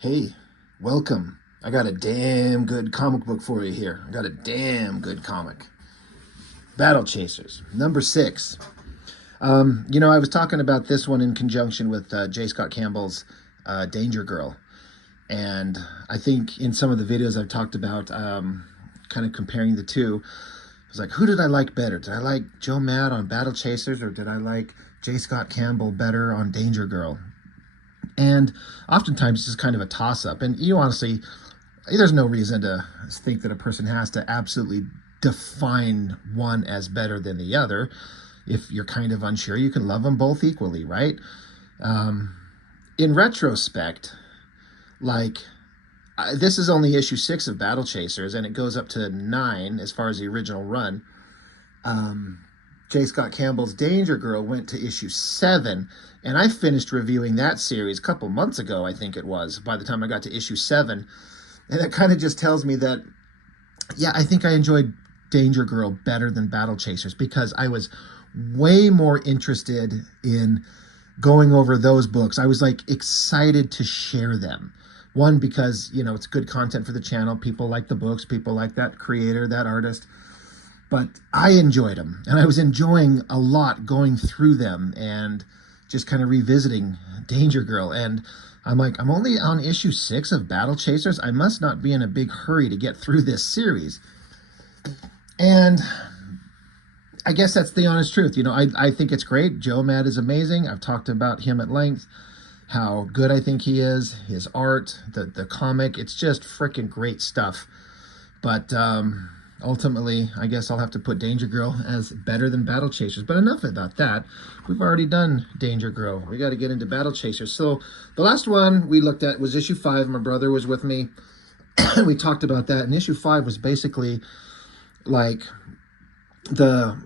Hey, welcome. I got a damn good comic book for you here. I got a damn good comic. Battlechasers, number 6. I was talking about this one in conjunction with J. Scott Campbell's Danger Girl. And I think in some of the videos I've talked about kind of comparing the two, I was like, who did I like better? Did I like Joe Mad on Battlechasers, or did I like J. Scott Campbell better on Danger Girl? And oftentimes it's just kind of a toss-up. And you honestly, there's no reason to think that a person has to absolutely define one as better than the other. If you're kind of unsure, you can love them both equally, right? In retrospect, like, this is only issue 6 of Battlechasers, and it goes up to 9 as far as the original run. J. Scott Campbell's Danger Girl went to issue 7, and I finished reviewing that series a couple months ago, I think it was, by the time I got to issue 7. And that kind of just tells me that, yeah, I think I enjoyed Danger Girl better than Battlechasers, because I was way more interested in going over those books. I was like excited to share them. One, because, it's good content for the channel. People like the books. People like that creator, that artist. But I enjoyed them, and I was enjoying a lot going through them and just kind of revisiting Danger Girl. And I'm like, I'm only on issue 6 of Battlechasers. I must not be in a big hurry to get through this series. And I guess that's the honest truth. I think it's great. Joe Mad is amazing. I've talked about him at length, how good I think he is, his art, the comic. It's just freaking great stuff. But ultimately, I guess I'll have to put Danger Girl as better than Battlechasers. But enough about that. We've already done Danger Girl. We got to get into Battlechasers. So the last one we looked at was issue 5. My brother was with me. We talked about that. And issue 5 was basically like the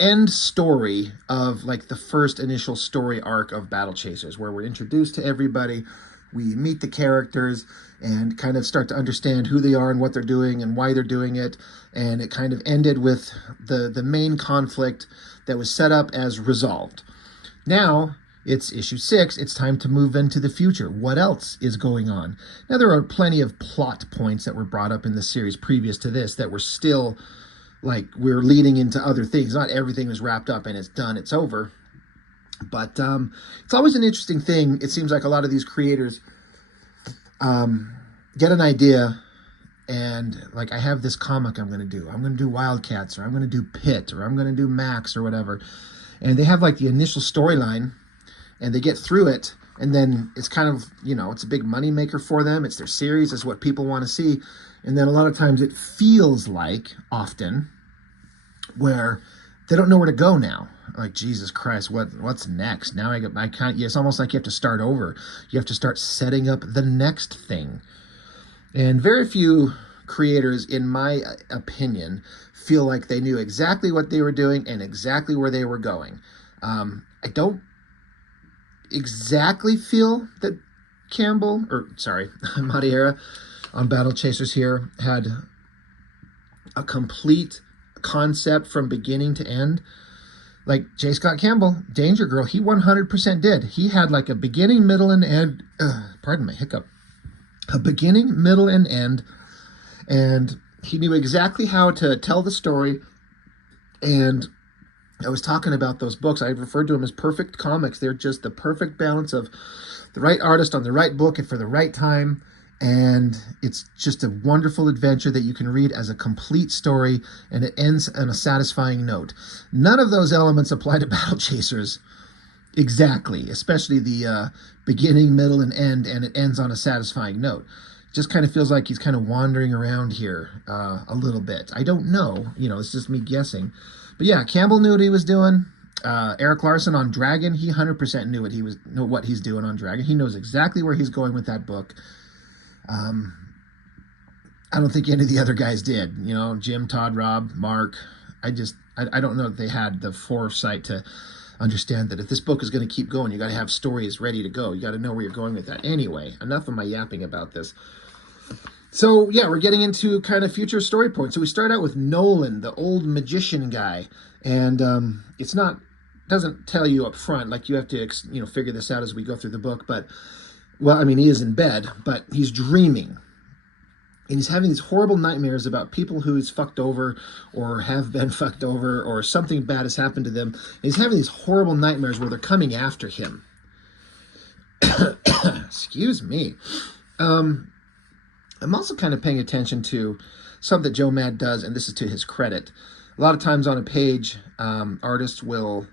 end story of like the first initial story arc of Battlechasers, where we're introduced to everybody, we meet the characters, and kind of start to understand who they are and what they're doing and why they're doing it. And it kind of ended with the main conflict that was set up as resolved. Now it's issue 6. It's time to move into the future. What else is going on? Now, there are plenty of plot points that were brought up in the series previous to this that were still like we're leading into other things. Not everything was wrapped up and it's done, it's over. But it's always an interesting thing. It seems like a lot of these creators get an idea, and like, I have this comic I'm going to do. I'm going to do Wildcats, or I'm going to do Pit, or I'm going to do Max, or whatever. And they have like the initial storyline, and they get through it, and then it's kind of, it's a big money maker for them. It's their series. It's what people want to see. And then a lot of times it feels like, often, where they don't know where to go now. Like, Jesus Christ, what's next? Now I can't. It's almost like you have to start over. You have to start setting up the next thing. And very few creators, in my opinion, feel like they knew exactly what they were doing and exactly where they were going. I don't exactly feel that Madureira on Battlechasers here had a complete concept from beginning to end. Like J. Scott Campbell, Danger Girl, he 100% did. He had like a beginning, middle, and end. Pardon my hiccup. A beginning, middle, and end. And he knew exactly how to tell the story. And I was talking about those books. I referred to them as perfect comics. They're just the perfect balance of the right artist on the right book and for the right time. And it's just a wonderful adventure that you can read as a complete story, and it ends on a satisfying note. None of those elements apply to Battlechasers exactly, especially the beginning, middle, and end, and it ends on a satisfying note. It just kind of feels like he's kind of wandering around here a little bit. I don't know. It's just me guessing. But yeah, Campbell knew what he was doing. Eric Larson on Dragon, he 100% knew what he's doing on Dragon. He knows exactly where he's going with that book. I don't think any of the other guys did. Jim, Todd, Rob, Mark. I don't know that they had the foresight to understand that if this book is going to keep going, you got to have stories ready to go. You got to know where you're going with that. Anyway, enough of my yapping about this. So yeah, we're getting into kind of future story points. So we start out with Nolan, the old magician guy, and doesn't tell you up front. Like, you have to figure this out as we go through the book, but Well, I mean, he is in bed, but he's dreaming. And he's having these horrible nightmares about people who he's fucked over or have been fucked over or something bad has happened to them. And he's having these horrible nightmares where they're coming after him. Excuse me. I'm also kind of paying attention to something that Joe Mad does, and this is to his credit. A lot of times on a page, artists will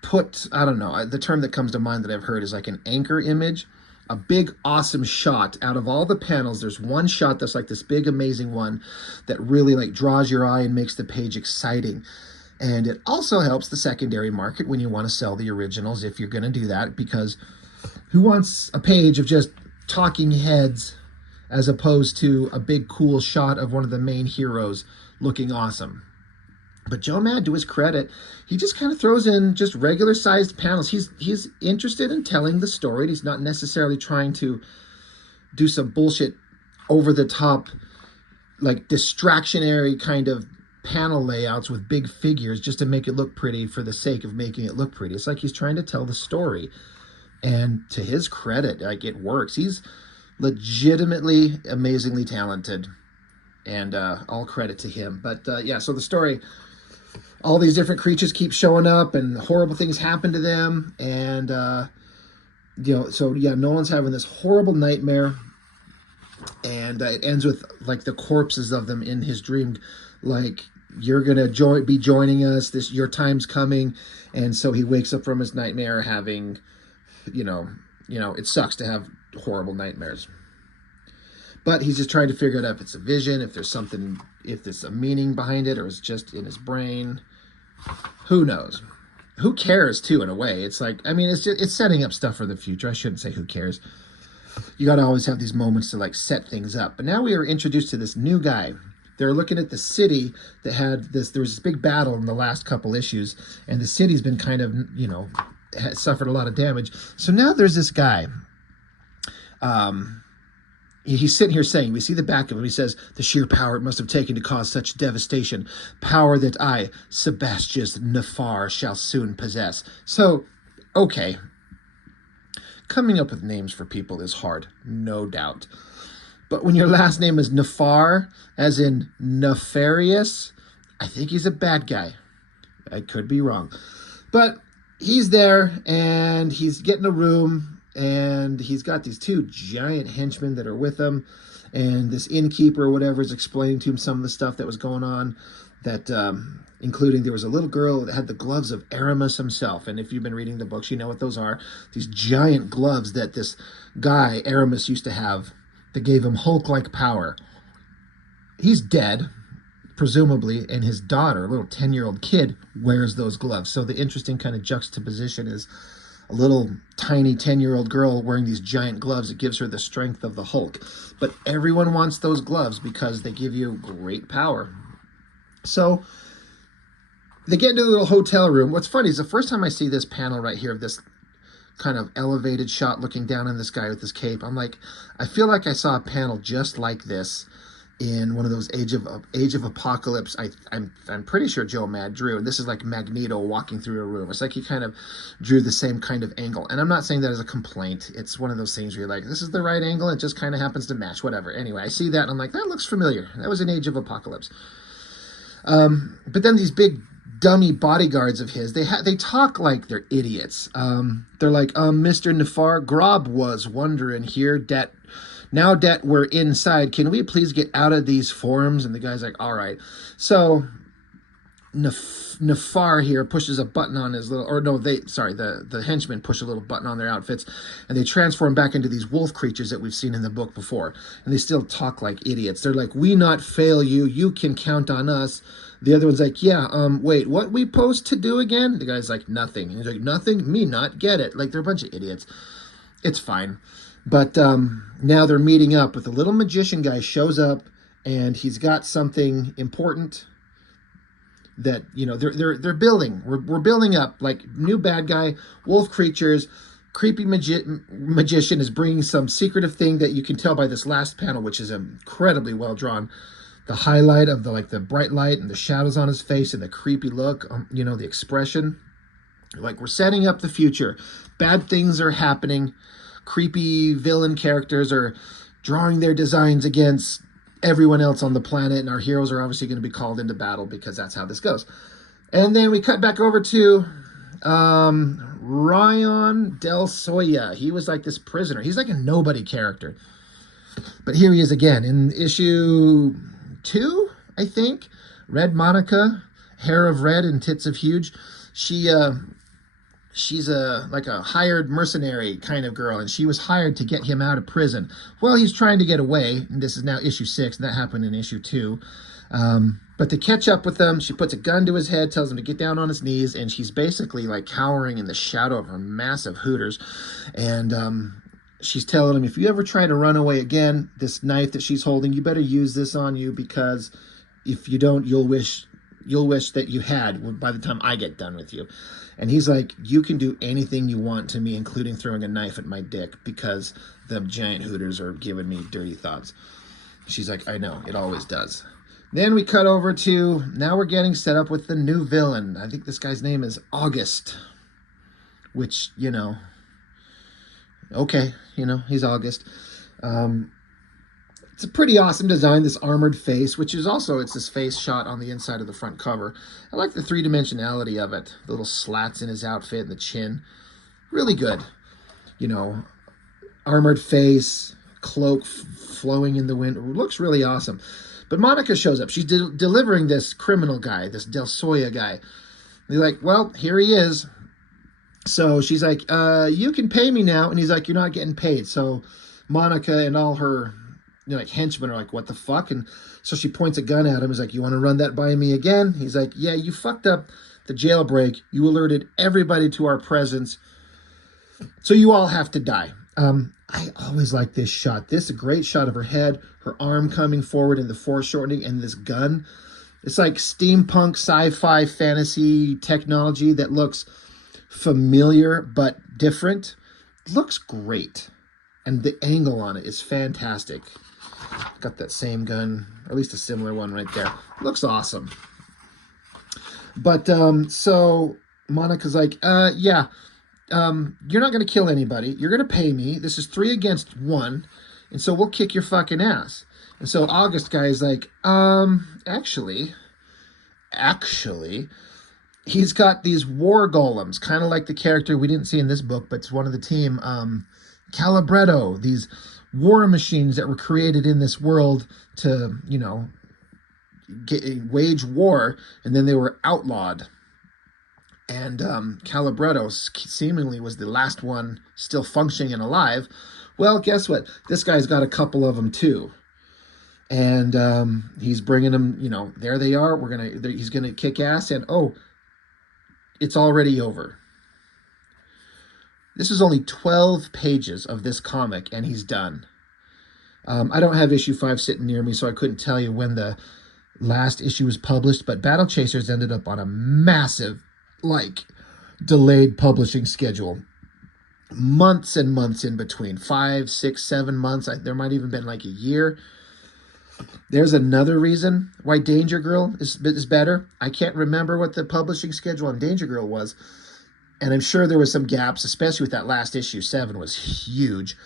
put, I don't know, the term that comes to mind that I've heard is like an anchor image, a big awesome shot. Out of all the panels, there's one shot that's like this big amazing one that really like draws your eye and makes the page exciting. And it also helps the secondary market when you want to sell the originals, if you're going to do that, because who wants a page of just talking heads as opposed to a big cool shot of one of the main heroes looking awesome? But Joe Mad, to his credit, he just kind of throws in just regular sized panels. He's interested in telling the story. He's not necessarily trying to do some bullshit over the top, like distractionary kind of panel layouts with big figures just to make it look pretty for the sake of making it look pretty. It's like he's trying to tell the story. And to his credit, like, it works. He's legitimately amazingly talented, and all credit to him. But yeah, so the story, all these different creatures keep showing up and horrible things happen to them. And, so yeah, Nolan's having this horrible nightmare, and it ends with like the corpses of them in his dream, like, you're going to be joining us, your time's coming. And so he wakes up from his nightmare having, it sucks to have horrible nightmares. But he's just trying to figure out if it's a vision, if there's something, if there's a meaning behind it, or it's just in his brain. Who knows? Who cares, too, in a way? It's like, I mean, it's setting up stuff for the future. I shouldn't say who cares. You got to always have these moments to, like, set things up. But now we are introduced to this new guy. They're looking at the city that had this, there was this big battle in the last couple issues, and the city's been kind of, has suffered a lot of damage. So now there's this guy. He's sitting here saying, we see the back of him, he says, the sheer power it must have taken to cause such devastation, power that I, Sebastius Nefar, shall soon possess. So, okay. Coming up with names for people is hard, no doubt. But when your last name is Nefar, as in nefarious, I think he's a bad guy. I could be wrong. But he's there, and he's getting a room, and he's got these two giant henchmen that are with him, and this innkeeper or whatever is explaining to him some of the stuff that was going on, that including there was a little girl that had the gloves of Aramis himself. And if you've been reading the books, you know what those are. These giant gloves that this guy, Aramis, used to have that gave him Hulk-like power. He's dead, presumably, and his daughter, a little 10-year-old kid, wears those gloves. So the interesting kind of juxtaposition is a little tiny 10-year-old girl wearing these giant gloves. It gives her the strength of the Hulk. But everyone wants those gloves because they give you great power. So they get into the little hotel room. What's funny is the first time I see this panel right here of this kind of elevated shot looking down on this guy with his cape, I'm like, I feel like I saw a panel just like this in one of those Age of Apocalypse. I'm pretty sure Joe Mad drew, and this is like Magneto walking through a room. It's like he kind of drew the same kind of angle. And I'm not saying that as a complaint. It's one of those things where you're like, this is the right angle, it just kind of happens to match, whatever. Anyway, I see that and I'm like, that looks familiar. That was an Age of Apocalypse. But then these big dummy bodyguards of his, they talk like they're idiots. They're like, Mr. Nefar, Grob was wondering here that now that we're inside, can we please get out of these forms? And the guy's like, all right. So Nefar here pushes a button on his little, or no, the henchmen push a little button on their outfits, and they transform back into these wolf creatures that we've seen in the book before. And they still talk like idiots. They're like, we not fail you. You can count on us. The other one's like, yeah, wait, what we supposed to do again? The guy's like, nothing. And he's like, nothing? Me not get it. Like, they're a bunch of idiots. It's fine. But now they're meeting up with a little magician guy shows up, and he's got something important that, they're building. We're building up, like, new bad guy, wolf creatures, creepy magician is bringing some secretive thing that you can tell by this last panel, which is incredibly well drawn. The highlight of the bright light and the shadows on his face and the creepy look, the expression. Like, we're setting up the future. Bad things are happening. creepy villain characters are drawing their designs against everyone else on the planet, and our heroes are obviously going to be called into battle because that's how this goes. And then we cut back over to Ryan Del Soya. He was like this prisoner. He's like a nobody character. But here he is again in issue 2, I think. Red Monica, hair of red and tits of huge. She's like a hired mercenary kind of girl, and she was hired to get him out of prison. Well, he's trying to get away, and this is now issue 6, and that happened in issue 2. But to catch up with him, she puts a gun to his head, tells him to get down on his knees, and she's basically like cowering in the shadow of her massive hooters. And she's telling him, if you ever try to run away again, this knife that she's holding, you better use this on you, because if you don't, you'll wish that you had by the time I get done with you. And he's like, you can do anything you want to me, including throwing a knife at my dick, because the giant hooters are giving me dirty thoughts. She's like, I know, it always does. Then we cut over to, now we're getting set up with the new villain. I think this guy's name is August, which, you know, okay, you know, he's August. It's a pretty awesome design, this armored face, which is also, it's this face shot on the inside of the front cover. I like the three-dimensionality of it. The little slats in his outfit and the chin. Really good. You know, armored face, cloak flowing in the wind. It looks really awesome. But Monica shows up. She's delivering this criminal guy, this Del Soya guy. They're like, well, here he is. So she's like, you can pay me now. And he's like, you're not getting paid. So Monica and all her, you know, like henchmen are like, what the fuck? And so she points a gun at him. He's like, you want to run that by me again? He's like, yeah, you fucked up the jailbreak. You alerted everybody to our presence. So you all have to die. I always like this shot. This is a great shot of her head, her arm coming forward in the foreshortening, and this gun. It's like steampunk, sci-fi, fantasy technology that looks familiar but different. It looks great. And the angle on it is fantastic. Got that same gun, or at least a similar one right there. Looks awesome. But, so Monica's like, yeah, you're not going to kill anybody. You're going to pay me. This is 3 against 1. And so we'll kick your fucking ass. And so August guy is like, actually, he's got these war golems, kind of like the character we didn't see in this book, but it's one of the team, Calibretto, these war machines that were created in this world to, you know, wage war, and then they were outlawed. And Calibretto seemingly was the last one still functioning and alive. Well, guess what? This guy's got a couple of them too. And he's bringing them, you know, there they are. He's going to kick ass, and oh, it's already over. This is only 12 pages of this comic, and he's done. I don't have issue 5 sitting near me, so I couldn't tell you when the last issue was published, but Battlechasers ended up on a massive, like, delayed publishing schedule. Months and months in between. 5, 6, 7 months. There might even been like a year. There's another reason why Danger Girl is better. I can't remember what the publishing schedule on Danger Girl was, and I'm sure there was some gaps, especially with that last issue. 7 was huge,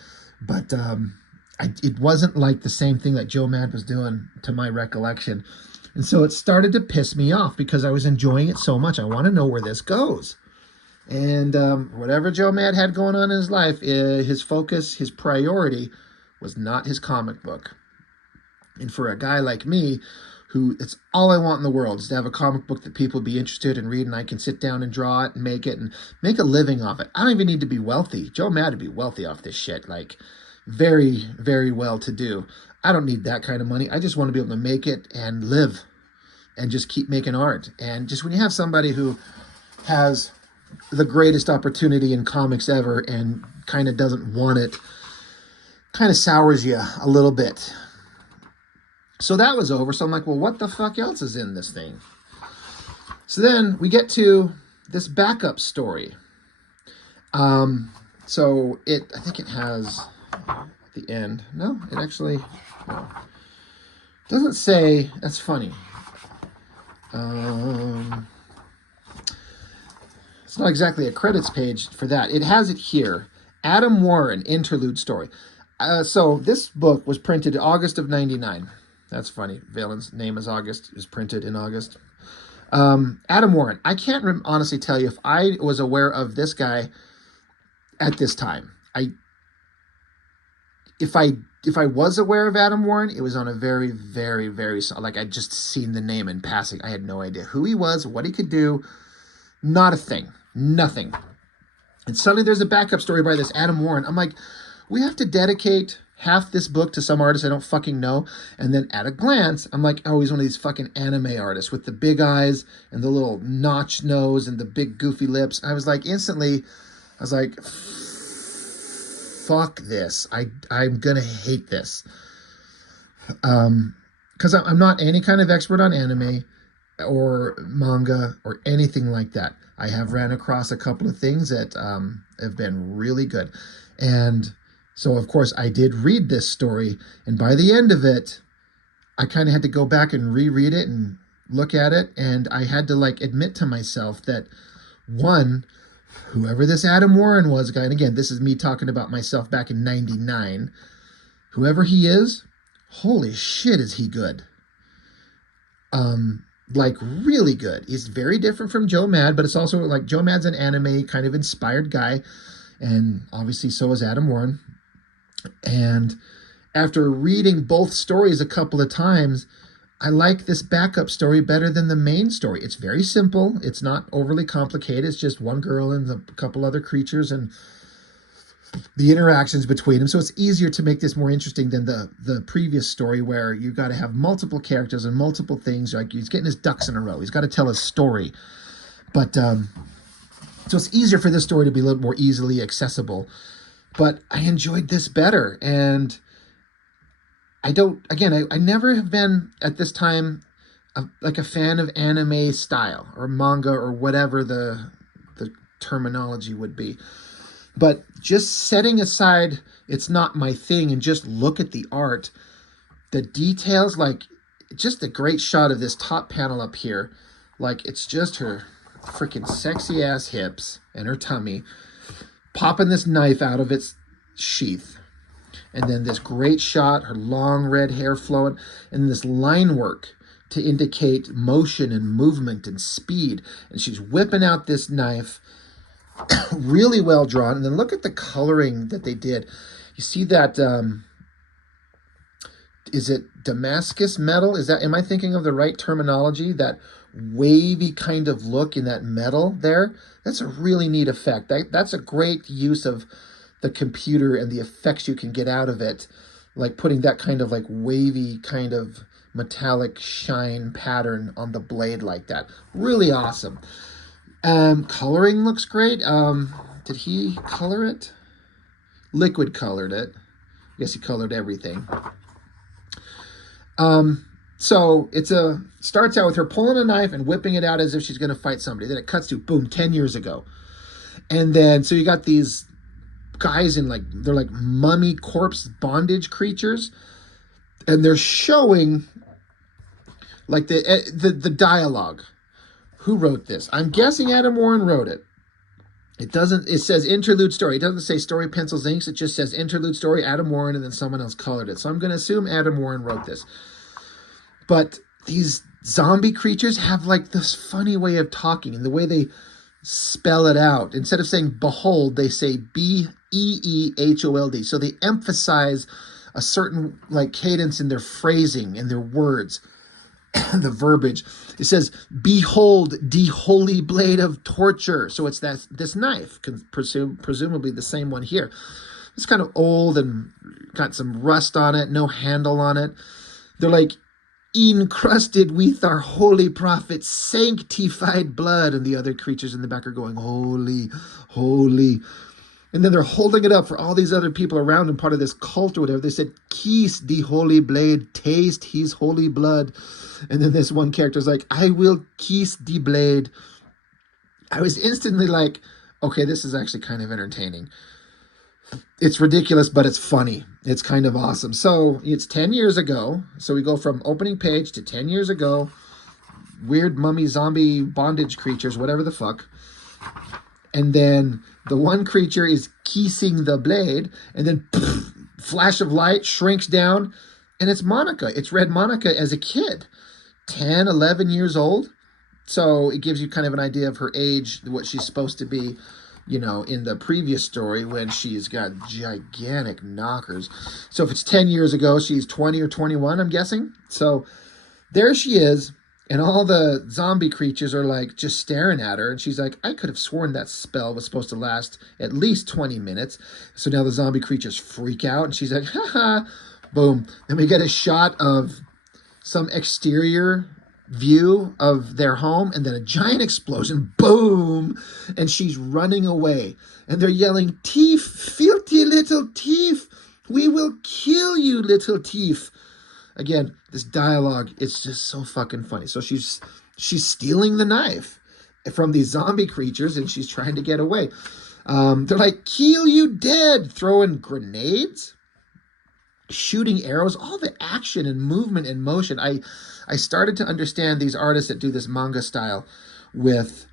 but it wasn't like the same thing that Joe Mad was doing, to my recollection. And so it started to piss me off because I was enjoying it so much. I want to know where this goes. And whatever Joe Mad had going on in his life, his focus, his priority was not his comic book. And for a guy like me, who it's all I want in the world is to have a comic book that people be interested in reading. I can sit down and draw it and make a living off it. I don't even need to be wealthy. Joe Mad would be wealthy off this shit, like very, very well to do. I don't need that kind of money. I just want to be able to make it and live and just keep making art. And just when you have somebody who has the greatest opportunity in comics ever and kind of doesn't want it, kind of sours you a little bit. So that was over. So I'm like, well, what the fuck else is in this thing? So then we get to this backup story. So I think it has the end. No, it actually doesn't say. That's funny. It's not exactly a credits page for that. It has it here. Adam Warren, interlude story. So this book was printed in August of 99. That's funny. Valen's name is August, is printed in August. Adam Warren. I can't honestly tell you if I was aware of this guy at this time. If I was aware of Adam Warren, it was on a very, very, very, like I'd just seen the name in passing. I had no idea who he was, what he could do. Not a thing. Nothing. And suddenly there's a backup story by this Adam Warren. I'm like, we have to dedicate half this book to some artist I don't fucking know. And then at a glance, I'm like, oh, he's one of these fucking anime artists with the big eyes and the little notch nose and the big goofy lips. I was like, instantly, I was like, fuck this. I'm going to hate this. Because I'm not any kind of expert on anime or manga or anything like that. I have ran across a couple of things that have been really good. And so, of course, I did read this story. And by the end of it, I kind of had to go back and reread it and look at it. And I had to, like, admit to myself that, one, whoever this Adam Warren was, guy, and again, this is me talking about myself back in 99, whoever he is, holy shit, is he good. Like, really good. He's very different from Joe Mad, but it's also, like, Joe Mad's an anime kind of inspired guy, and obviously so is Adam Warren. And after reading both stories a couple of times, I like this backup story better than the main story. It's very simple. It's not overly complicated. It's just one girl and a couple other creatures and the interactions between them. So it's easier to make this more interesting than the previous story where you got to have multiple characters and multiple things. Like, he's getting his ducks in a row. He's got to tell his story. But so it's easier for this story to be a little more easily accessible. But I enjoyed this better. And I never have been at this time like a fan of anime style or manga or whatever the terminology would be. But just setting aside, it's not my thing, and just look at the art, the details, like just a great shot of this top panel up here. Like, it's just her freaking sexy ass hips and her tummy popping this knife out of its sheath. And then this great shot, her long red hair flowing, and this line work to indicate motion and movement and speed. And she's whipping out this knife, really well drawn. And then look at the coloring that they did. You see that, is it Damascus metal? Am I thinking of the right terminology? That wavy kind of look in that metal there. That's a really neat effect. That's a great use of the computer and the effects you can get out of it, like putting that kind of like wavy kind of metallic shine pattern on the blade like that. Really awesome. Coloring looks great. Did he color it? Liquid colored it. I guess he colored everything. So starts out with her pulling a knife and whipping it out as if she's going to fight somebody. Then it cuts to, boom, 10 years ago. And then, so you got these guys in they're like mummy corpse bondage creatures. And they're showing like the dialogue. Who wrote this? I'm guessing Adam Warren wrote it. It says interlude story. It doesn't say story pencils inks. It just says interlude story, Adam Warren, and then someone else colored it. So I'm going to assume Adam Warren wrote this. But these zombie creatures have like this funny way of talking, and the way they spell it out. Instead of saying behold, they say B-E-E-H-O-L-D. So they emphasize a certain like cadence in their phrasing and their words. The verbiage. It says, behold the holy blade of torture. So it's this knife, presumably the same one here. It's kind of old and got some rust on it, no handle on it. They're like, encrusted with our holy prophet's sanctified blood. And the other creatures in the back are going, holy, holy. And then they're holding it up for all these other people around them, part of this cult or whatever. They said, kiss the holy blade, taste his holy blood. And then this one character's like, I will kiss the blade. I was instantly like, okay, this is actually kind of entertaining. It's ridiculous, but it's funny. It's kind of awesome. So it's 10 years ago. So we go from opening page to 10 years ago. Weird mummy zombie bondage creatures, whatever the fuck. And then The one creature is kissing the blade, and then poof, flash of light, shrinks down, and it's Monica. It's Red Monica as a kid, 10, 11 years old. So it gives you kind of an idea of her age, what she's supposed to be, in the previous story when she's got gigantic knockers. So if it's 10 years ago, she's 20 or 21, I'm guessing. So there she is, and all the zombie creatures are like just staring at her. And she's like, I could have sworn that spell was supposed to last at least 20 minutes. So now the zombie creatures freak out, and she's like, haha, boom. Then we get a shot of some exterior view of their home, and then a giant explosion, boom, and she's running away, and they're yelling, thief, filthy little thief, we will kill you, little thief. Again, this dialogue, it's just so fucking funny. So she's stealing the knife from these zombie creatures, and she's trying to get away. They're like, kill you dead, throwing grenades, shooting arrows, all the action and movement and motion. I started to understand these artists that do this manga style with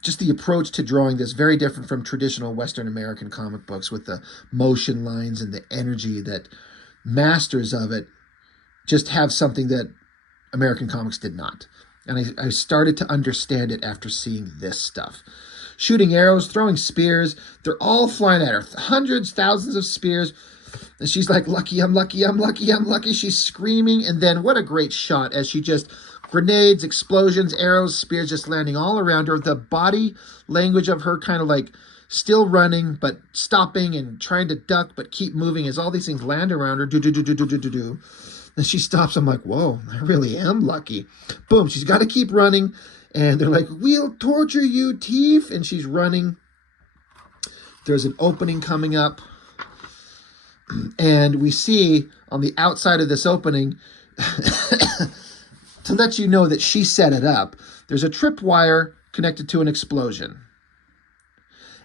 just the approach to drawing this very different from traditional Western American comic books, with the motion lines and the energy, that masters of it just have something that American comics did not. And I started to understand it after seeing this stuff. Shooting arrows, throwing spears, they're all flying at her. Hundreds, thousands of spears. And she's like, lucky, I'm lucky, I'm lucky, I'm lucky. She's screaming. And then what a great shot as she just, grenades, explosions, arrows, spears just landing all around her. The body language of her kind of like still running, but stopping and trying to duck, but keep moving as all these things land around her. Do. And she stops. I'm like, whoa, I really am lucky. Boom, she's got to keep running. And they're like, we'll torture you, thief. And she's running. There's an opening coming up. And we see on the outside of this opening, to let you know that she set it up, there's a tripwire connected to an explosion.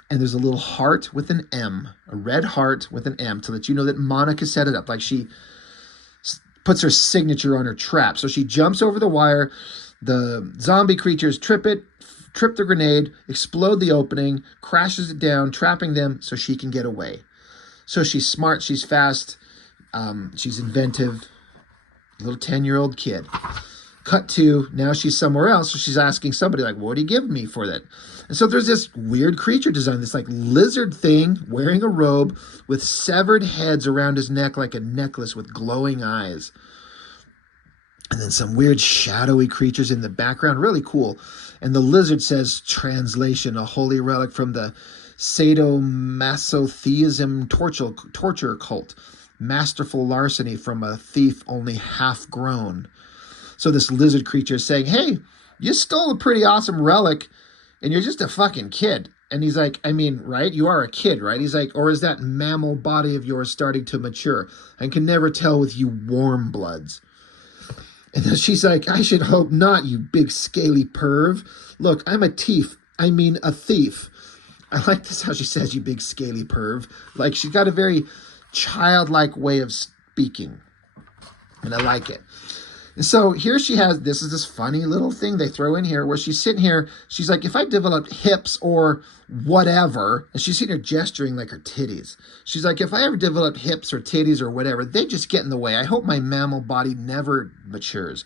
And there's a little heart with an M, a red heart with an M, to let you know that Monica set it up. Like she puts her signature on her trap. So she jumps over the wire. The zombie creatures trip the grenade, explode the opening, crashes it down, trapping them so she can get away. So she's smart, she's fast, she's inventive, little 10-year-old kid. Cut to, now she's somewhere else, so she's asking somebody, like, what do you give me for that? And so there's this weird creature design, this like lizard thing wearing a robe with severed heads around his neck like a necklace with glowing eyes. And then some weird shadowy creatures in the background, really cool. And the lizard says, translation, a holy relic from the sadomasochism torture cult. Masterful larceny from a thief only half grown. So this lizard creature is saying, hey, you stole a pretty awesome relic and you're just a fucking kid. And he's like, I mean, right? You are a kid, right? He's like, or is that mammal body of yours starting to mature? I can never tell with you warm bloods. And then she's like, I should hope not, you big scaly perv. Look, I'm a thief. I mean a thief. I like this how she says, you big scaly perv. Like, she's got a very childlike way of speaking. And I like it. And so here she has, this is this funny little thing they throw in here where she's sitting here. She's like, if I developed hips or whatever, and she's sitting here gesturing like her titties. She's like, if I ever developed hips or titties or whatever, they just get in the way. I hope my mammal body never matures.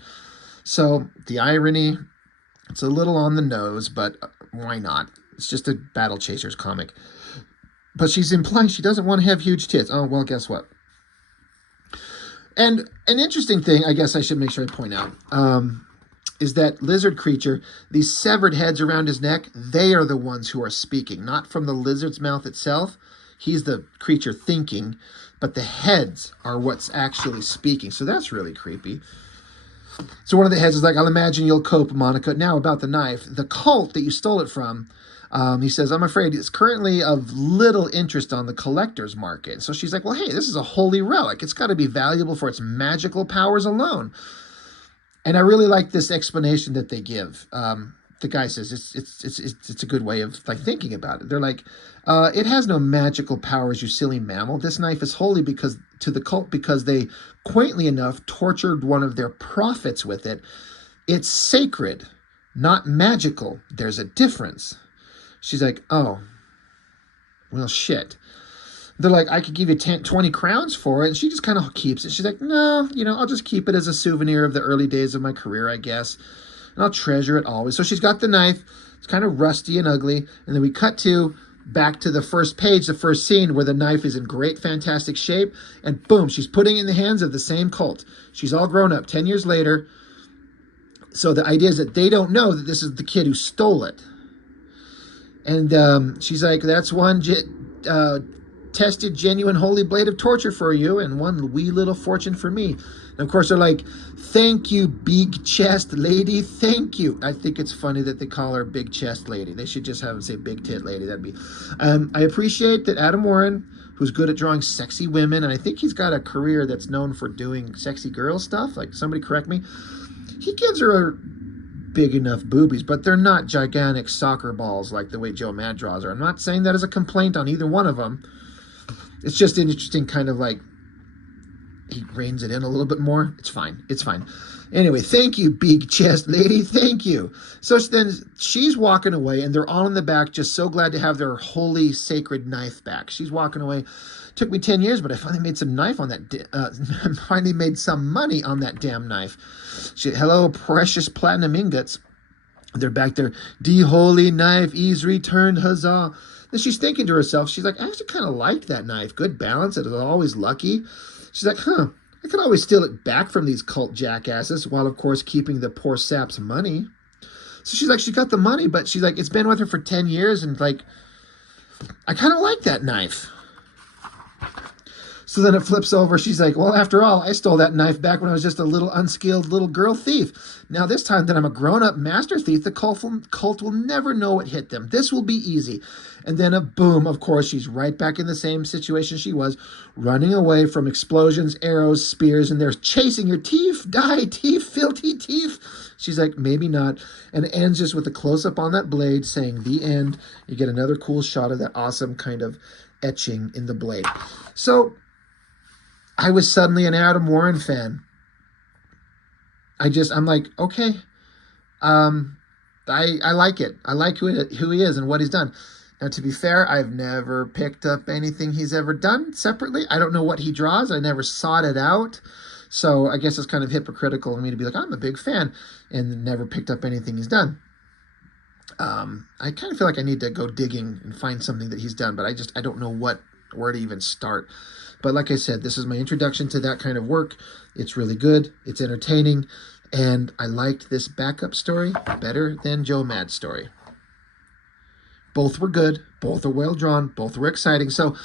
So the irony, it's a little on the nose, but why not? It's just a Battlechasers comic. But she's implying she doesn't want to have huge tits. Oh, well, guess what? And an interesting thing, I guess I should make sure I point out, is that lizard creature, these severed heads around his neck, they are the ones who are speaking, not from the lizard's mouth itself. He's the creature thinking, but the heads are what's actually speaking. So that's really creepy. So one of the heads is like, I'll imagine you'll cope, Monica. Now about the knife, the cult that you stole it from, he says, I'm afraid it's currently of little interest on the collector's market. So she's like, well, hey, this is a holy relic. It's got to be valuable for its magical powers alone. And I really like this explanation that they give. The guy says it's a good way of like thinking about it. They're like, it has no magical powers, you silly mammal. This knife is holy because to the cult because they, quaintly enough, tortured one of their prophets with it. It's sacred, not magical. There's a difference. She's like, oh, well, shit. They're like, I could give you 10, 20 crowns for it. And she just kind of keeps it. She's like, no, I'll just keep it as a souvenir of the early days of my career, I guess. And I'll treasure it always. So she's got the knife. It's kind of rusty and ugly. And then we cut to back to the first page, the first scene where the knife is in great, fantastic shape. And boom, she's putting it in the hands of the same cult. She's all grown up 10 years later. So the idea is that they don't know that this is the kid who stole it. And she's like, that's one tested, genuine, holy blade of torture for you and one wee little fortune for me. And of course, they're like, thank you, big chest lady. Thank you. I think it's funny that they call her big chest lady. They should just have them say big tit lady. That'd be. I appreciate that Adam Warren, who's good at drawing sexy women, and I think he's got a career that's known for doing sexy girl stuff. Like, somebody correct me. He gives her big enough boobies, but they're not gigantic soccer balls like the way Joe Mad draws her. I'm not saying that as a complaint on either one of them. It's just an interesting kind of like, he reins it in a little bit more. It's fine. It's fine. Anyway, thank you, big chest lady. Thank you. So then she's walking away, and they're all in the back, just so glad to have their holy, sacred knife back. She's walking away. Took me 10 years, but I finally made some knife on that. Finally made some money on that damn knife. Hello, precious platinum ingots. They're back there. The holy knife is returned, huzzah. Then she's thinking to herself, she's like, I actually kind of liked that knife. Good balance. It was always lucky. She's like, I could always steal it back from these cult jackasses while, of course, keeping the poor sap's money. So she's like, she got the money, but she's like, it's been with her for 10 years, and like, I kind of like that knife. So then it flips over. She's like, well, after all, I stole that knife back when I was just a little unskilled little girl thief. Now this time that I'm a grown-up master thief, the cult will never know what hit them. This will be easy. And then a boom, of course, she's right back in the same situation she was, running away from explosions, arrows, spears, and they're chasing her. Thief, die, thief, filthy thief. She's like, maybe not. And it ends just with a close-up on that blade saying the end. You get another cool shot of that awesome kind of etching in the blade. So I was suddenly an Adam Warren fan. I'm like, okay, I like it. I like who he is and what he's done. Now, to be fair, I've never picked up anything he's ever done separately. I don't know what he draws. I never sought it out. So I guess it's kind of hypocritical of me to be like, I'm a big fan, and never picked up anything he's done. I kind of feel like I need to go digging and find something that he's done, but I don't know where to even start. But like I said, this is my introduction to that kind of work. It's really good. It's entertaining. And I liked this backup story better than Joe Mad's story. Both were good. Both are well drawn. Both were exciting. So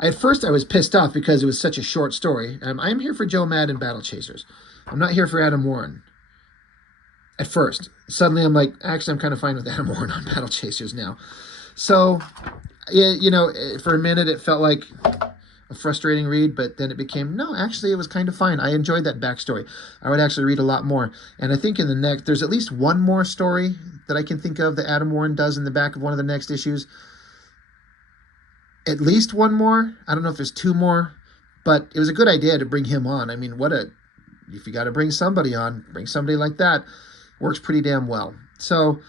at first I was pissed off because it was such a short story. I'm here for Joe Mad and Battlechasers. I'm not here for Adam Warren. At first. Suddenly I'm like, actually, I'm kind of fine with Adam Warren on Battlechasers now. So, for a minute it felt like a frustrating read, but then it became, no, actually it was kind of fine. I enjoyed that backstory. I would actually read a lot more. And I think there's at least one more story that I can think of that Adam Warren does in the back of one of the next issues. At least one more. I don't know if there's two more, but it was a good idea to bring him on. I mean, if you got to bring somebody on, bring somebody like that. Works pretty damn well. So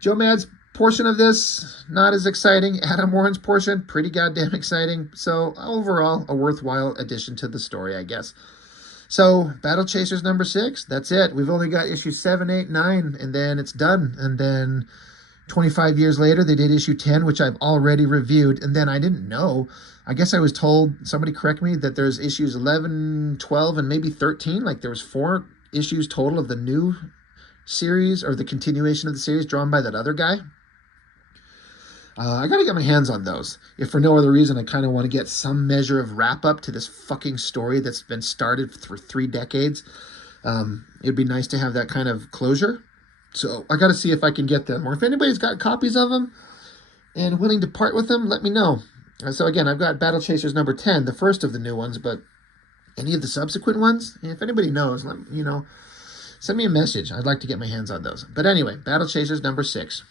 Joe Mad's portion of this, not as exciting. Adam Warren's portion, pretty goddamn exciting. So overall, a worthwhile addition to the story, I guess. So Battlechasers number 6, that's it. We've only got issues 7, 8, 9, and then it's done. And then 25 years later, they did issue 10, which I've already reviewed. And then I didn't know. I guess I was told, somebody correct me, that there's issues 11, 12, and maybe 13. Like there was 4 issues total of the new series, or the continuation of the series drawn by that other guy. I got to get my hands on those. If for no other reason, I kind of want to get some measure of wrap-up to this fucking story that's been started for 3 decades. It'd be nice to have that kind of closure. So I got to see if I can get them. Or if anybody's got copies of them and willing to part with them, let me know. So again, I've got Battlechasers number 10, the first of the new ones, but any of the subsequent ones, if anybody knows, send me a message. I'd like to get my hands on those. But anyway, Battlechasers number 6.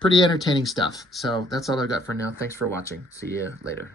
Pretty entertaining stuff. So that's all I've got for now. Thanks for watching. See you later.